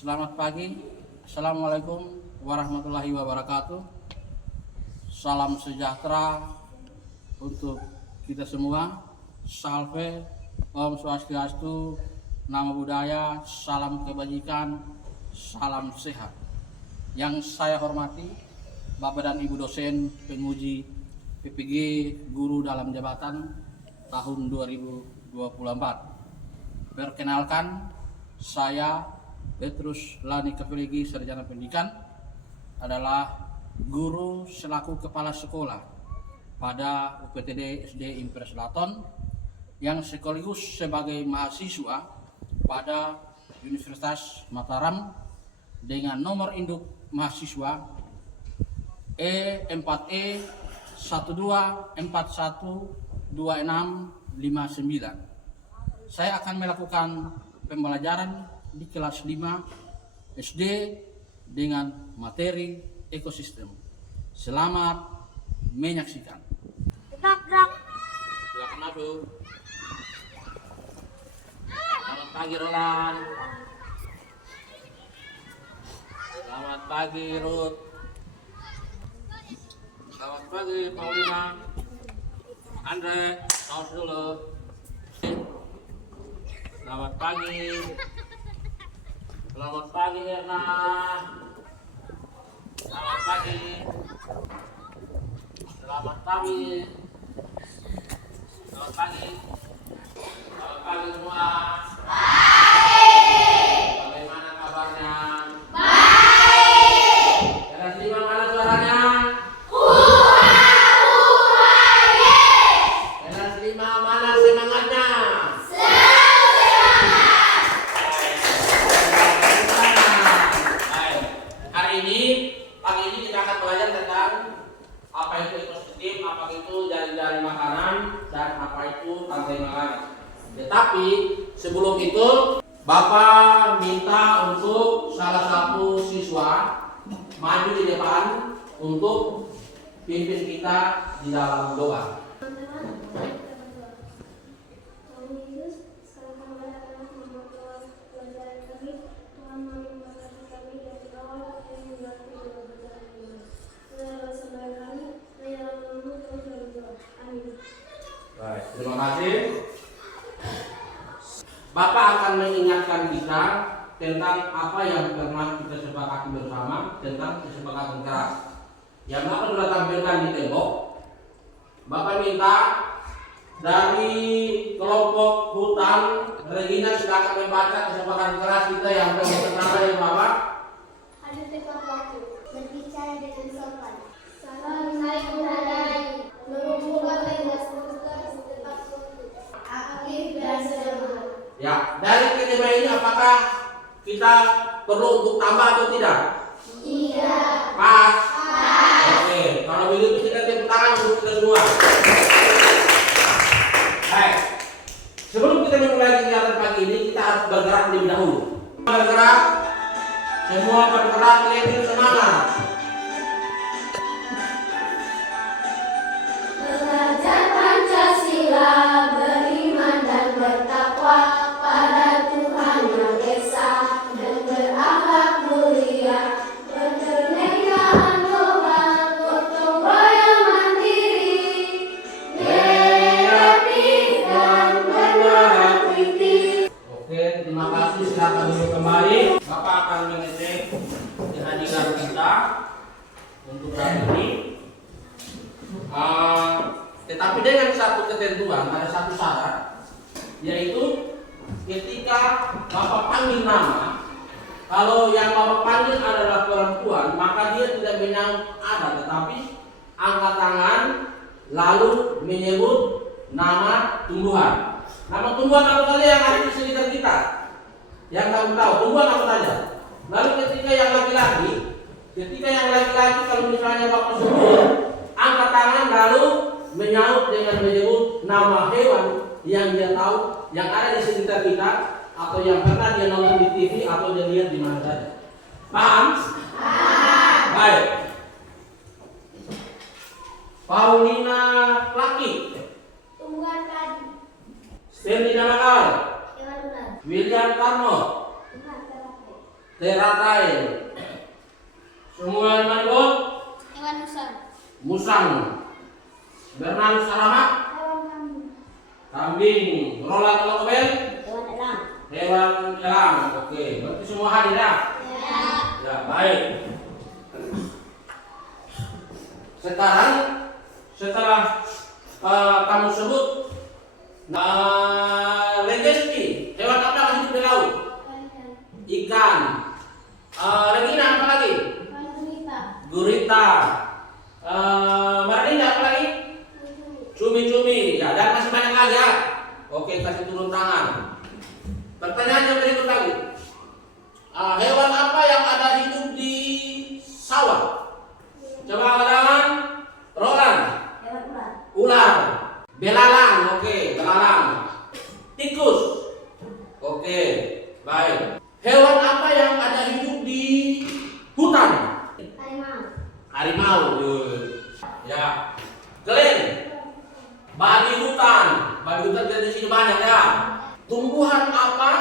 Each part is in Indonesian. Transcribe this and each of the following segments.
Selamat pagi, Assalamualaikum warahmatullahi wabarakatuh. Salam sejahtera untuk kita semua. Salve, Om Swastiastu, Namo Buddhaya, salam kebajikan, salam sehat. Yang saya hormati Bapak dan Ibu dosen penguji PPG Guru dalam Jabatan tahun 2024. Perkenalkan, saya Petrus Lani Kepeligi, Sarjana Pendidikan, adalah guru selaku kepala sekolah pada UPTD SD Impres Laton yang sekaligus sebagai mahasiswa pada Universitas Mataram dengan nomor induk mahasiswa E4E 12412659. Saya akan melakukan pembelajaran di kelas 5 SD dengan materi ekosistem. Selamat menyaksikan. Gerak. Silakan masuk. Selamat pagi Roland. Selamat pagi Ruth. Selamat pagi Paulina. Andre, tahu dulu. Selamat pagi. Selamat pagi Erna. Selamat pagi. Selamat pagi. Selamat pagi. Selamat pagi semua. Baik. Bagaimana kabarnya? Baik. Kelas 5 mana suaranya? Kelas 5 mana semangatnya? Pagi ini kita akan belajar tentang apa itu ekosistem, apa itu jaring-jaring makanan, dan apa itu rantai makanan. Tetapi sebelum itu, Bapak minta untuk salah satu siswa maju di depan untuk pimpin kita di dalam doa. Baik, terima kasih. Bapak akan mengingatkan kita tentang apa yang pernah kita sepakati bersama tentang kesepakatan keras. Yang Bapak sudah tampilkan di tembok. Bapak minta dari kelompok hutan Regina silakan membaca kesepakatan keras kita yang pertama dari Bapak. Hadir tepat waktu, berbicara dengan sopan. Salam hai budaya, berhubungan dengan tepat waktu. Aktif dan semangat. Ya, dari kelima ini apakah kita perlu untuk tambah atau tidak? Tidak. Pas. Oke, kalau begitu kita tepuk tangan untuk kita semua. Baik. Sebelum kita memulai kegiatan pagi ini, kita harus bergerak lebih dahulu. Bergerak. Semua bergerak lebih semangat. Belajar Pancasila, beriman dan bertakwa pada Tuhan Yang Esa dan berakhlak mulia, berkenegaraan global, gotong royong mandiri, kreatif dan beraktivitas. Oke, terima kasih. Silakan duduk kembali. Bapak akan mengecek kehadiran kita untuk hari ini. Tetapi dengan satu ketentuan, ada satu syarat, yaitu ketika Bapak panggil nama, kalau yang Bapak panggil adalah perempuan, maka dia tidak menyaut ada, tetapi angkat tangan lalu menyebut nama tumbuhan. Nama tumbuhan apa saja yang ada di sekitar kita, yang kamu tahu, tumbuhan apa saja. Lalu ketika yang laki-laki kalau misalnya Bapak sebut, angkat tangan lalu menyaut dengan menyebut nama hewan yang dia tahu, yang ada di sekitar kita, atau yang pernah dia nonton di TV atau dia lihat di mana saja. Paham? Paham. Baik. Paulina Laki. Tumbuhan tadi. Stanley Namakal. Hewan ular. William Karno. Tumbuhan terakhir. teratai. Semua menyebut Hewan musang. musang. Bernard Salamat, Hewan kambing. kambing. Roland Lokobel, Hewan elang. hewan elang. Oke, berarti semua hadir ya? Ya. Ya, baik. Sekarang setelah kamu sebut Legesti, hewan apa yang hidup di laut? Ikan. Regina apa lagi? Hewan gurita. Gurita. Marlina apa lagi? Cumi-cumi. Ya, dan masih banyak lagi ya. Oke, kasih turun tangan. Pertanyaan yang berikut lagi. Hewan apa yang ada hidup di sawah? Coba angkat tangan. Roland. Hewan ular. Ular. Belalang. Oke, belalang. Tikus. Oke, baik. Hewan apa yang ada hidup di hutan? Harimau. Harimau. Ya. Glenn. Babi hutan. Babi hutan ada di sini banyak ya. Tumbuhan apa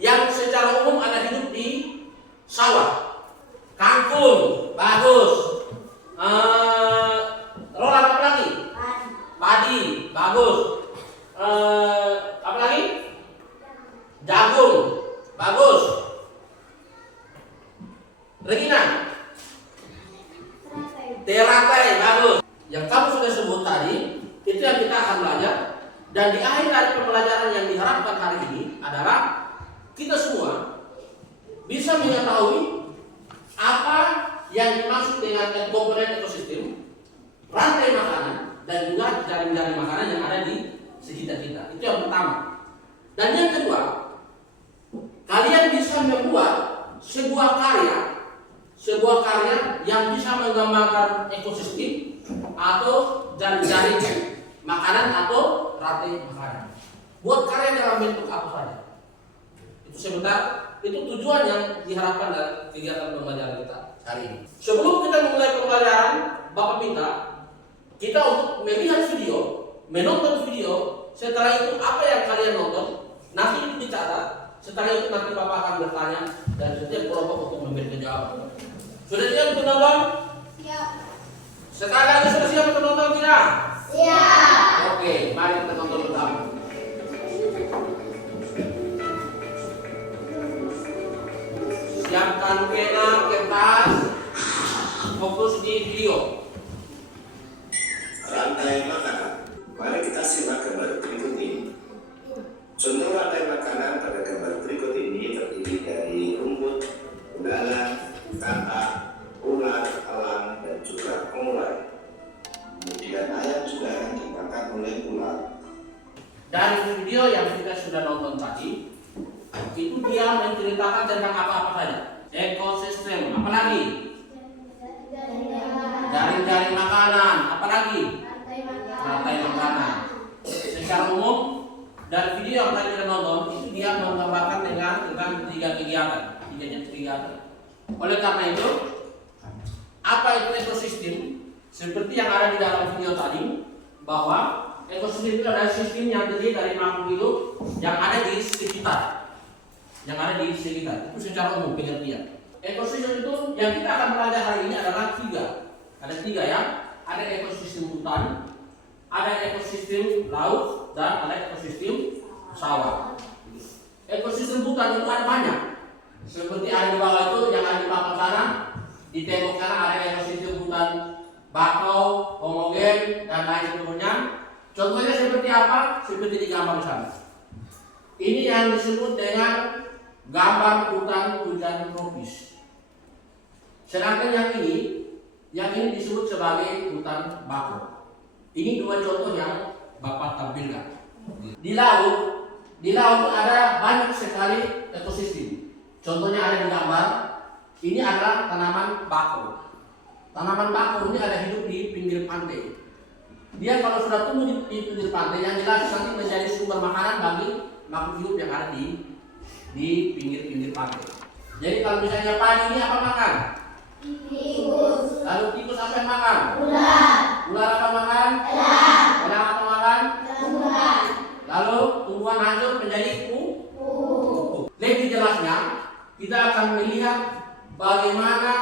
yang secara umum ada hidup di sawah? Kangkung. Bagus. Roland apa lagi? Padi. Padi. Bagus. Apa lagi? Jagung. Bagus. Regina. Teratai. Teratai. Bagus. Yang kamu sudah sebut tadi, itu yang kita akan belajar. Dan di akhir dari pembelajaran yang diharapkan hari ini adalah kita semua bisa mengetahui apa yang dimaksud dengan komponen ekosistem, rantai makanan, dan juga jaring-jaring makanan yang ada di sekitar kita. Itu yang pertama. Dan yang kedua, kalian bisa membuat sebuah karya yang bisa menggambarkan ekosistem atau jaring-jaring makanan atau rantai makanan. Buat karya dalam bentuk apa saja. Itu sebentar. Itu tujuan yang diharapkan dari kegiatan pembelajaran kita hari ini. Sebelum kita memulai pembelajaran, Bapak minta kita untuk melihat video, menonton video. Setelah itu apa yang kalian nonton, nanti itu dicatat. Setelah itu nanti Bapak akan bertanya dan setiap kelompok untuk memberikan jawaban. Sudah siap untuk nonton? Siap. Sekali lagi sudah siap untuk nonton tidak? Siap. Oke, mari kita nonton bersama. Siapkan pena, kertas, fokus di video. Rantai makanan. Mari kita simak gambar berikut ini. Contoh rantai makanan pada gambar berikut ini terdiri dari rumput, belalang, katak, ular, elang, dan juga pengular. Kemudian ayam juga akan dimakan oleh ular. Dan video yang kita sudah nonton tadi, itu dia menceritakan tentang apa-apa saja. Ekosistem, apalagi? Jaring-jaring makanan, apalagi? Rantai makanan. Secara umum, dan video yang tadi kita nonton itu dia menggambarkan dengan tiga kegiatan. Oleh karena itu, apa itu ekosistem? Seperti yang ada di dalam video tadi, bahwa ekosistem itu adalah sistem yang terdiri dari makhluk hidup yang ada di sekitar. Itu secara umum pengertian. Ekosistem itu yang kita akan belajar hari ini adalah tiga. Ada tiga ya. Ada ekosistem hutan, ada ekosistem laut, dan ada ekosistem sawah. Ekosistem hutan itu ada banyak. Seperti ada di bawah itu, yang ada di belakang sana, di tembok sana ada ekosistem hutan bakau, homogen, dan lain sebagainya. Contohnya seperti apa? Seperti di gambar sana. Ini yang disebut dengan gambar hutan hujan tropis. Sedangkan yang ini disebut sebagai hutan bakau. Ini dua contoh yang Bapak tampilkan. Di laut ada banyak sekali ekosistem. Contohnya ada di gambar. Ini adalah tanaman bakau. Tanaman bakau ini ada hidup di pinggir pantai. Dia kalau sudah tumbuh di pinggir pantai, yang jelas nanti menjadi sumber makanan bagi makhluk hidup yang ada di pinggir-pinggir pantai. Jadi kalau misalnya padi ini apa makan? Tikus. Lalu tikus apa yang makan? Ular. Ular apa makan? Elang. Elang apa makan? Tumbuhan. Lalu tumbuhan hancur menjadi pupuk. Lebih jelasnya, kita akan melihat bagaimana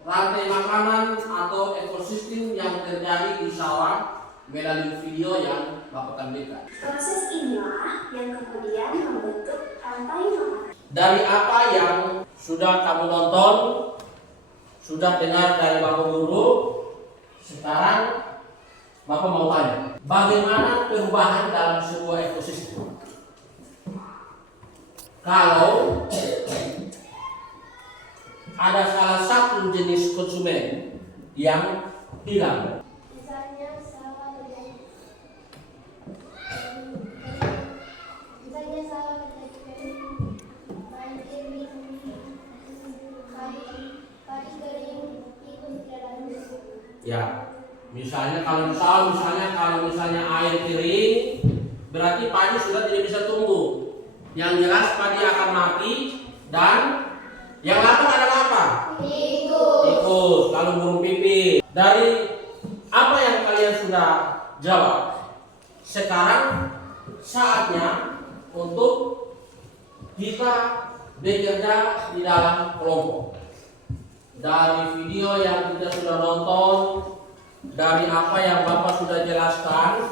rantai makanan atau ekosistem yang terjadi di sawah melalui video yang Bapak tampilkan. Proses inilah yang kemudian membentuk rantai makanan. Dari apa yang sudah kamu nonton, sudah dengar dari Bapak Guru, sekarang Bapak mau tanya, bagaimana perubahan dalam sebuah ekosistem? Kalau ada salah satu jenis konsumen yang hilang, Misalnya sawah terjadi banjir di padi kering ikut jalan. ya, misalnya kalau air kering, berarti padi sudah tidak bisa tumbuh. Yang jelas padi akan mati dan yang lapar adalah apa? Tikus, kalau burung pipit. Dari apa yang kalian sudah jawab, sekarang saatnya untuk kita bekerja di dalam kelompok. Dari video yang kita sudah nonton, dari apa yang Bapak sudah jelaskan,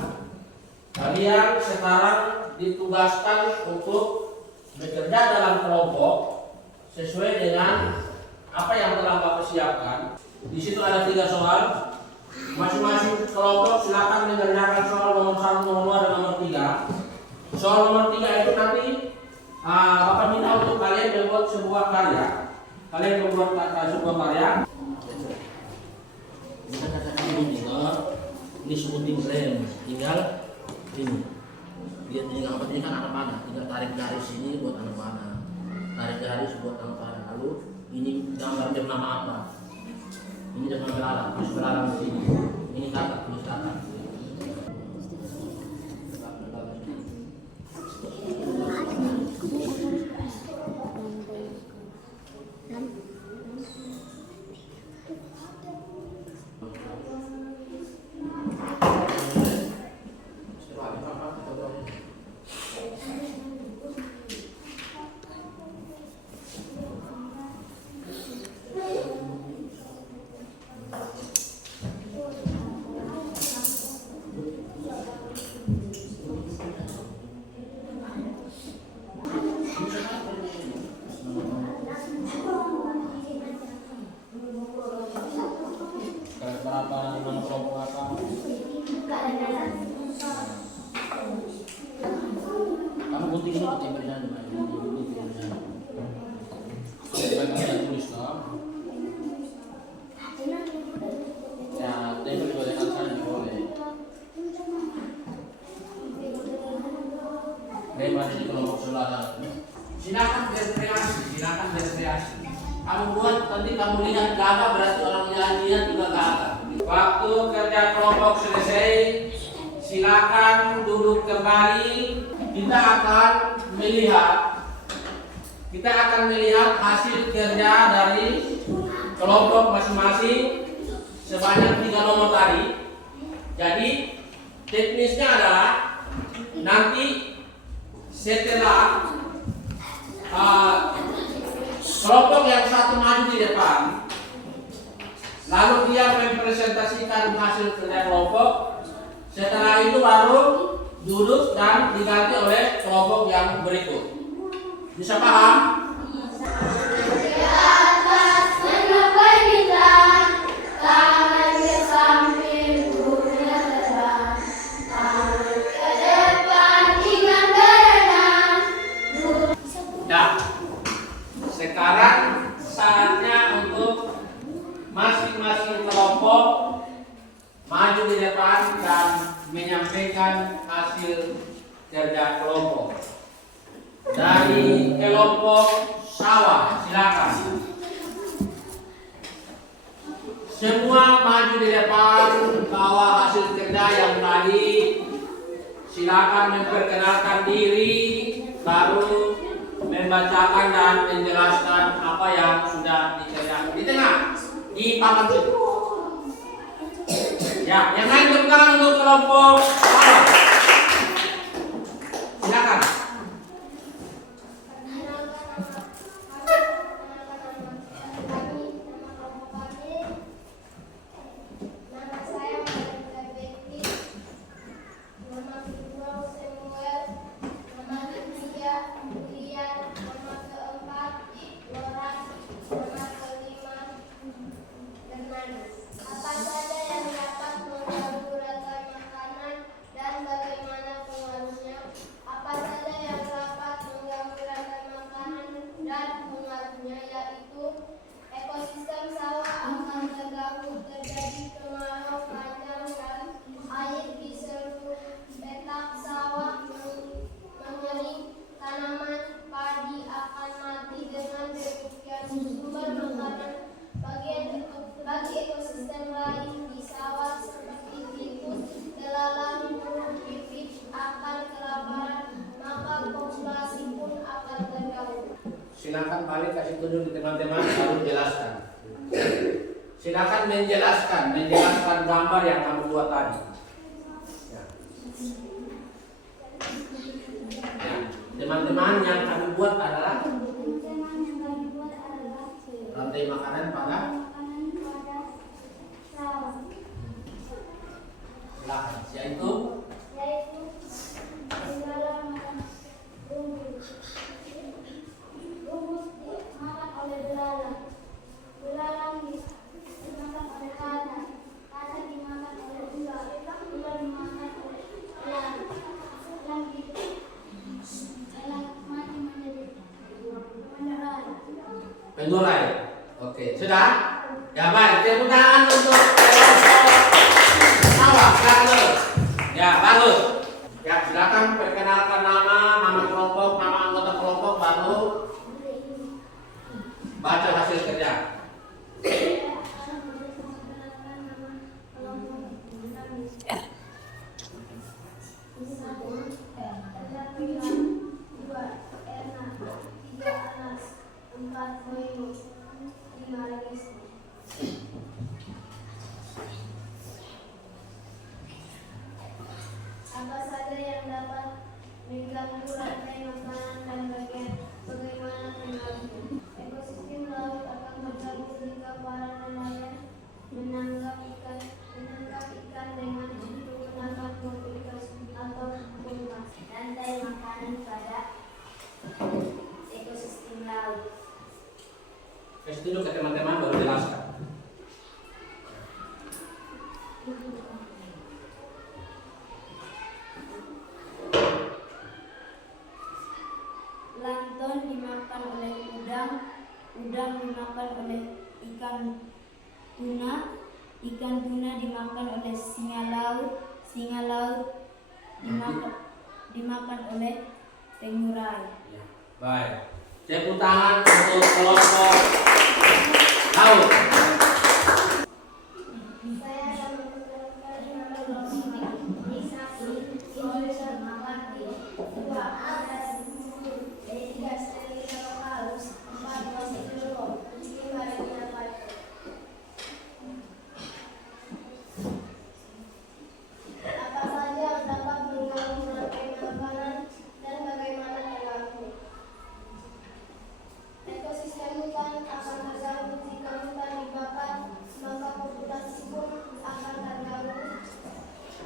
kalian sekarang ditugaskan untuk bekerja dalam kelompok sesuai dengan apa yang telah Bapak siapkan. Di situ ada 3 soal. Masing-masing kelompok silakan mengerjakan soal nomor 1, nomor 2, dan nomor 3. Soal nomor 3 itu nanti Bapak minta untuk kalian membuat sebuah karya. Kalian membuat sebuah karya. Kita katakan ini smoothing frame, tinggal ini. Dia tinggal apa? Ini kan anak panah. Tinggal tarik garis sini buat anak panah. Tarik garis buat anak panah. Lalu ini gambar dia nama apa? Ini jangan belalang, tulis belalang di sini. Ini kata, tulis kata. Berapa dengan kelompok apa? Kamu gunting ini tempel di sana, Bagian tulis toh. Ya, tempel di bagian sana boleh. Daripada di kelompok saudara. Silakan berkreasi. Kamu buat nanti kamu lihat gagah, berarti orang yang lihat juga gagah. Waktu kerja kelompok selesai, silakan duduk kembali. Kita akan melihat hasil kerja dari kelompok masing-masing sebanyak 3 nomor tadi. Jadi teknisnya adalah nanti setelah kelompok yang satu maju di depan, lalu dia mempresentasikan hasil kerja kelompok. Setelah itu baru duduk dan diganti oleh kelompok yang berikut. Bisa paham? Di atas menupai bintang, tangan ke samping punya terang, tangan ke depan dengan berenang. Nah, sekarang saatnya untuk masing-masing kelompok maju di depan dan menyampaikan hasil kerja kelompok. Dari kelompok sawah, silakan. Semua maju di depan, bawa hasil kerja yang tadi. Silakan memperkenalkan diri, baru membacakan dan menjelaskan apa yang sudah dikerjakan. Di tengah, di papan situ. Ya, yang lain tepuk tangan untuk kelompok sawah. Silakan. dan pengaruhnya yaitu ekosistem sawah akan terganggu, terjadi kemarau panjang dan air di seluruh petak sawah mengering, tanaman padi akan mati. Dengan demikian sumber makanan bagi ekosistem lain di sawah seperti tikus, belalang, burung pipit akan kelaparan, maka populasi pun akan terganggu. Silakan balik kasih tunjuk di teman-teman lalu jelaskan. Silakan menjelaskan gambar yang kamu buat tadi. Ya. Ya. Teman-teman yang kami buat adalah rantai makanan pada silakan. Yaitu rumput dimakan oleh belalang, belalang dimakan oleh katak, katak dimakan oleh ular, ular dimakan oleh elang, elang mati menjadi pengurai. Oke, sudah? Ya baik, tepuk tangan untuk kelompok sawah. Ya bagus. Ya silakan perkenalkan nama kelompok, nama anggota kelompok, baru baca hasil kerja. Apa saja yang dapat mengganggu rantai makanan dan bagaimana pengaruhnya? Ekosistem laut akan terganggu jika para nelayan menangkap ikan dengan menangkap ikan atau punpas. Rantai makanan pada ekosistem laut. Kasih tunjuk ke teman-teman baru jelaskan. Plankton dimakan oleh udang, udang dimakan oleh ikan tuna dimakan oleh singa laut dimakan oleh pengurai. Ya, baik. Tepuk tangan untuk kelompok laut. Saya akan memperkenalkan nama kelompok imunisasi Indonesia Mawati. 2. Ada sumur, 3. Sterilitas halus, 4. Wasidolo, 5. Regina Paco. Apa saja yang dapat mengganggu rantai makanan dan bagaimana terganggu? Ekosistem hutan akan terganggu jika hutan dibakar, maka populasi pun akan terganggu.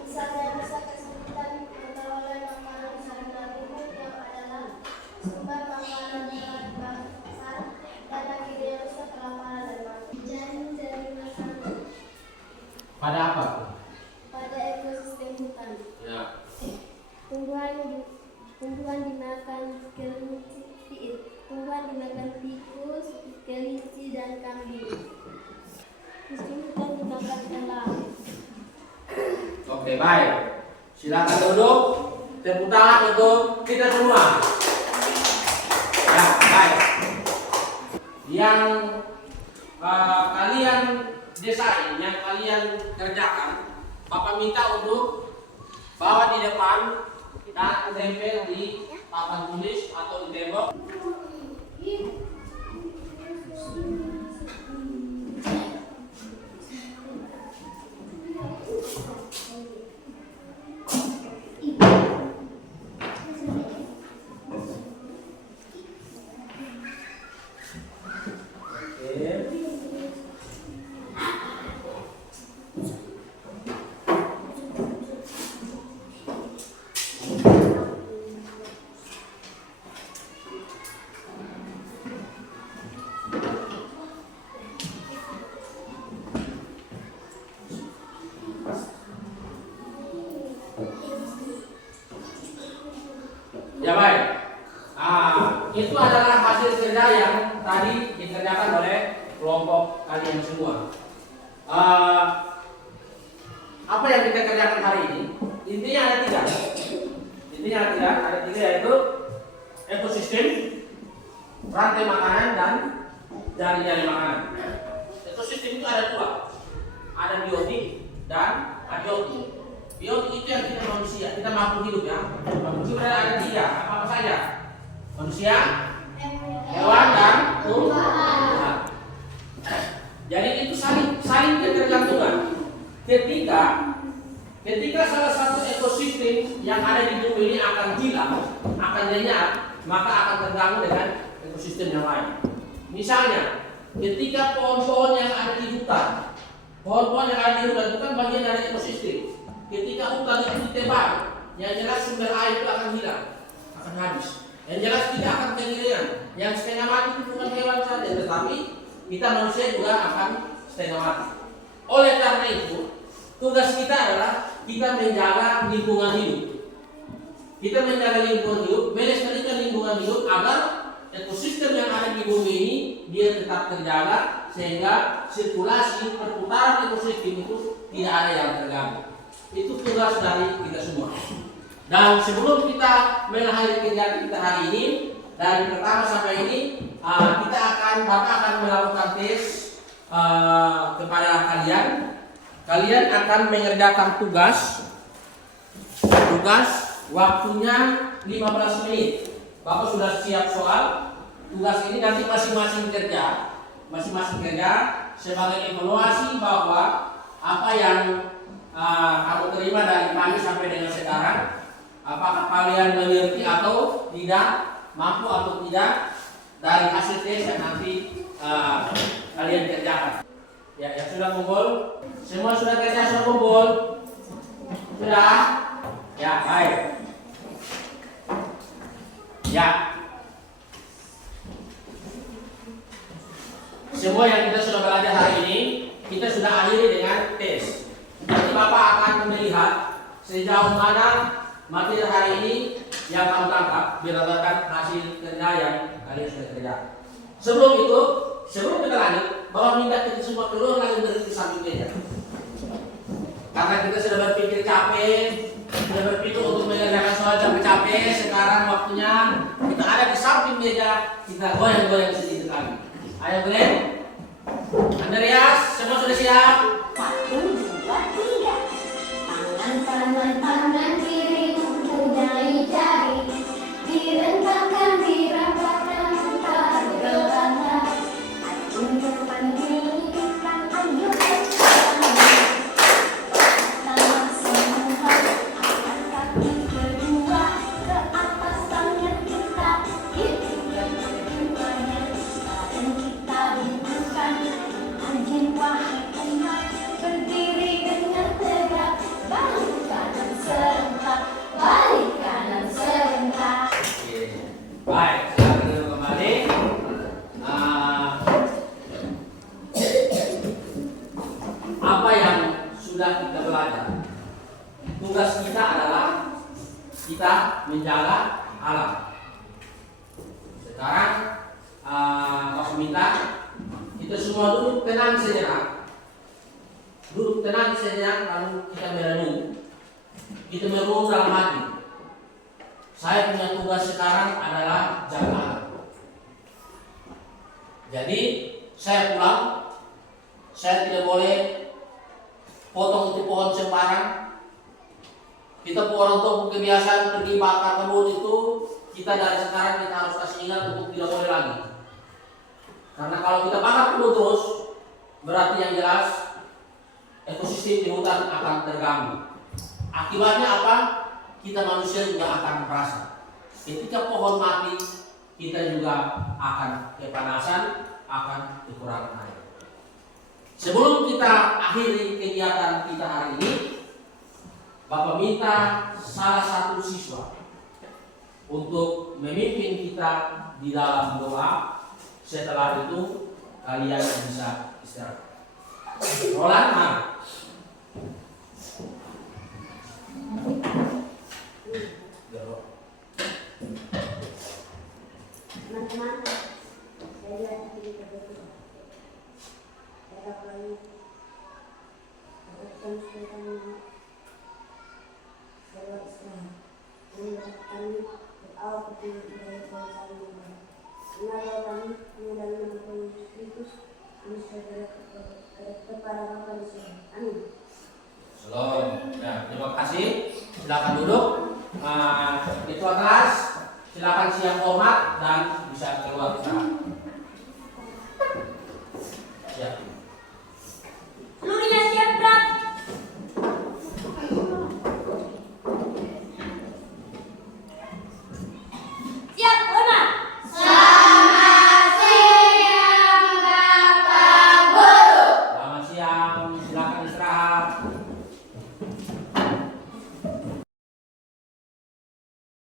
Misalnya bisa kesulitan memperoleh makanan karena rumput yang adalah sumber makanan telah dibakar dan akhirnya rusak, kelaparan dan mati. Jadi masalah Pada apa? pada ekosistem hutan. Ya. Tumbuhan dimakan kelinci, tumbuhan dimakan tikus, kelinci dan kambing. Sistem hutan dimakan elang. Oke, baik. Silakan duduk. Tepuk tangan untuk kita semua. Ya, baik. Yang kalian desain, yang kalian kerjakan, Bapak minta untuk bawa di depan dan tempel di papan tulis atau di tembok. yang tadi dikerjakan oleh kelompok kalian semua. Apa yang kita kerjakan hari ini? Intinya ada tiga. Ada tiga yaitu ekosistem, rantai makanan, dan jari-jari makanan. Ekosistem itu ada dua, ada biotik dan abiotik. Biotik itu yang kita manusia, kita makhluk hidup ya. Manusia ada tiga, apa saja? Manusia, hewan, dan tumbuhan. Jadi itu saling ketergantungan. Ketika salah satu ekosistem yang ada di bumi ini akan hilang, akan lenyap, maka akan terganggu dengan ekosistem yang lain. Misalnya, ketika pohon-pohon yang ada di hutan, itu kan bagian dari ekosistem. Ketika hutan itu ditebang, yang jelas sumber air itu akan hilang, akan habis. Yang jelas kita akan kekeringan. Yang setengah mati itu bukan hewan saja, tetapi kita manusia juga akan setengah mati. Oleh karena itu, tugas kita adalah kita menjaga lingkungan hidup. Kita menjaga lingkungan hidup, melestarikan lingkungan hidup agar ekosistem yang ada di bumi ini dia tetap terjaga sehingga sirkulasi perputaran ekosistem itu tidak ada yang terganggu. Itu tugas dari kita semua. Dan sebelum kita mengakhiri kegiatan kita hari ini, dari pertama sampai ini Bapak akan melakukan tes kepada kalian. Kalian akan mengerjakan tugas waktunya 15 menit. Bapak sudah siap soal. Tugas ini nanti masing-masing kerja sebagai evaluasi bahwa apa yang kamu terima dari kami sampai dengan sekarang, apakah kalian mengerti atau tidak, mampu atau tidak dari hasil tes yang nanti kalian kerjakan. Ya, yang sudah kumpul, semua sudah kerja, sudah kumpul, sudah, ya baik, ya. Semua yang kita sudah belajar hari ini, kita sudah akhiri dengan tes. Nanti Bapak akan melihat sejauh mana materi hari ini yang kamu tangkap berdasarkan hasil kerja yang kalian sudah kerja. Sebelum kita lanjut, Bapak minta kita semua keluar lagi dari samping meja. Karena kita sudah berpikir capek, sudah berpikir untuk mengerjakan soal capek-capek, sekarang waktunya kita ada di samping meja, kita goyang-goyang sedikit lagi. Ayo Glenn, Andreas, semua sudah siap? 1, 2, 3. Tangan kiri mempunyai jari, direntangkan antar gelana. Acung depan giliran, ayo tangan semua, angkat kaki kedua ke atas tangan kita, hidupkan keduanya, sekarang kita bukan anjing wahai umat, berdiri dengan tegak, balik kanan serentak, balik kanan serentak. Baik, sekarang kita kembali. Apa yang sudah kita belajar? Tugas kita adalah kita menjaga alam. Sekarang Bapak minta kita semua duduk tenang sejenak. Lalu kita merenung. Kita merenung dalam hati. Saya punya tugas sekarang adalah jaga alam. Jadi saya pulang, saya tidak boleh potong itu pohon sembarang. Kita orang tua kebiasaan pergi bakar kebun itu, kita dari sekarang kita harus kasih ingat untuk tidak boleh lagi. Karena kalau kita bakar kebun terus, berarti yang jelas ekosistem di hutan akan terganggu. Akibatnya apa? Kita manusia juga akan merasa. Ketika pohon mati, kita juga akan kepanasan, akan kekurangan air. Sebelum kita akhiri kegiatan kita hari ini, Bapak minta salah satu siswa untuk memimpin kita di dalam doa. Setelah itu kalian bisa istirahat. Roland, mari. Teman-teman, saya Belum. Ya, terima kasih. Silakan duduk. Itu kelas. Silakan siap hormat dan bisa keluar istirahat. Ya. Seluruhnya siap gerak. Siap hormat. Selamat siang. Silakan istirahat.